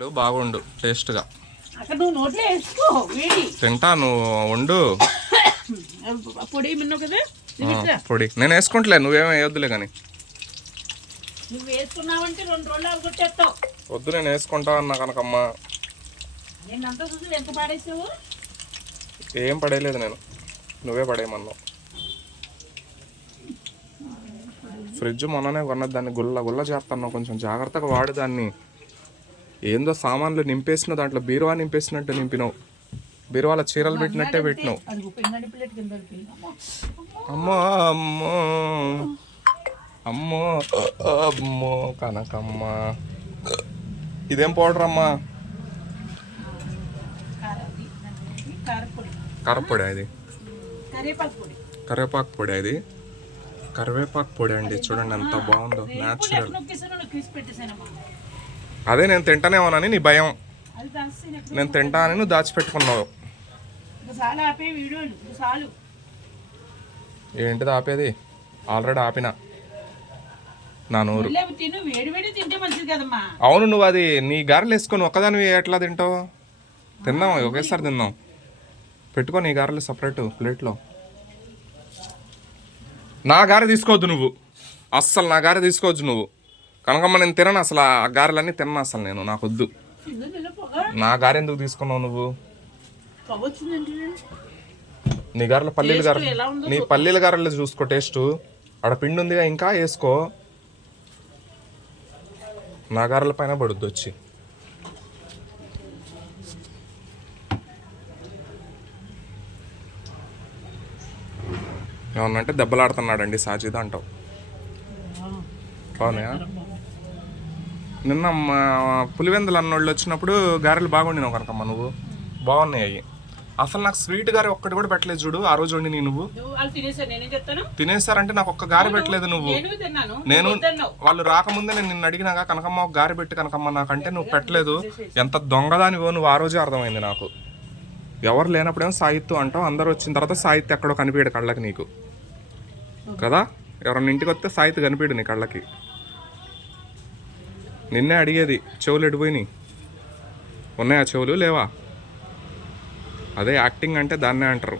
బాగుండు టేస్ట్గా. తింటా నువ్వు వండు. పొడి. పొడి. నేను వేసుకుంటలే నువ్వేమో వేయొద్దులే కానీ. వద్దు నేను వేసుకుంటా అన్నా కనకమ్మ. ఏం పడేయలేదు నేను. నువ్వే పడేయమన్నావు. ఫ్రిడ్జ్ మొన్ననే కొన్నది దాన్ని గుల్ల గుల్ల చేస్తున్నావు కొంచెం జాగ్రత్తగా వాడు దాన్ని. ఏందో సామాన్లు నింపేసిన దాంట్లో బీరువా నింపేసినట్టు నింపినావు. బీరువాల చీరలు పెట్టినట్టే పెట్టినావు. అమ్మో. అమ్మో అమ్మో. అమ్మో కనకమ్మ. ఇదేం పౌడర్ అమ్మా? కారపొడి అది. కరివేపాకు పొడి. అది. కరివేపాకు పొడి అండి చూడండి ఎంత బాగుందో న్యాచురల్ అదే నేను తింటానేమోనని నీ భయం. నేను తింటా అని నువ్వు దాచిపెట్టుకున్నావు. ఏంటిది ఆపేది? ఆల్రెడీ ఆపిన. నా నూరు. అవును నువ్వు అది నీ గారెలు వేసుకొని ఒక్కదానివి ఎట్లా తింటావు? తిన్నాం ఒకేసారి తిన్నాం. పెట్టుకో నీ గారెలు సపరేట్ ప్లేట్లో. నా గారె తీసుకోవద్దు నువ్వు. అస్సలు నా గారె తీసుకోవద్దు నువ్వు. కనకమ్మ నేను తినను అసలు. ఆ గారెలన్నీ తిన్నా అసలు నేను. నాకు వద్దు. తిందు తిన్న పొగ నా గారె ఎందుకు తీసుకున్నావు నువ్వు? నీ గారెల పల్లీలు గారె నీ పల్లీల గారెలు చూసుకో టేస్ట్. ఆడ పిండి ఉందిగా ఇంకా వేసుకో. నా గారెల పైన పడుద్ది వచ్చి. ఏమన్నంటే దెబ్బలాడుతున్నాడండి సాజిద్ అంటావు. బాగున్నాయా? నిన్న మా పులివెందులు అన్నోళ్ళు వచ్చినప్పుడు గారెలు బాగుండినావు కనకమ్మ నువ్వు. బాగున్నాయి అవి అసలు నాకు స్వీట్ గారె ఒక్కటి కూడా పెట్టలేదు చూడు ఆ రోజు వండి నువ్వు. తినేసారంటే నాకు ఒక్క గారె పెట్టలేదు నువ్వు. నేను వాళ్ళు రాకముందే నేను నిన్ను అడిగినాగా కనకమ్మ ఒక గారె పెట్టి కనకమ్మ నాకంటే నువ్వు పెట్టలేదు. ఎంత దొంగదానివో నువ్వు ఆ రోజే అర్థమైంది నాకు. ఎవరు లేనప్పుడేమో సాహిత్యం అంటావు? అందరూ వచ్చిన తర్వాత సాహిత్యం ఎక్కడో కనిపించడు కళ్ళకి నీకు. కదా? ఎవరన్నా ఇంటికి వస్తే సాహిత్యం కనిపించడు నీ కళ్ళకి. నిన్నే అడిగేది చెవులు ఎడిపోయినాయి ఉన్నాయా చెవులు? లేవా? అదే యాక్టింగ్ అంటే దాన్నే అంటారు.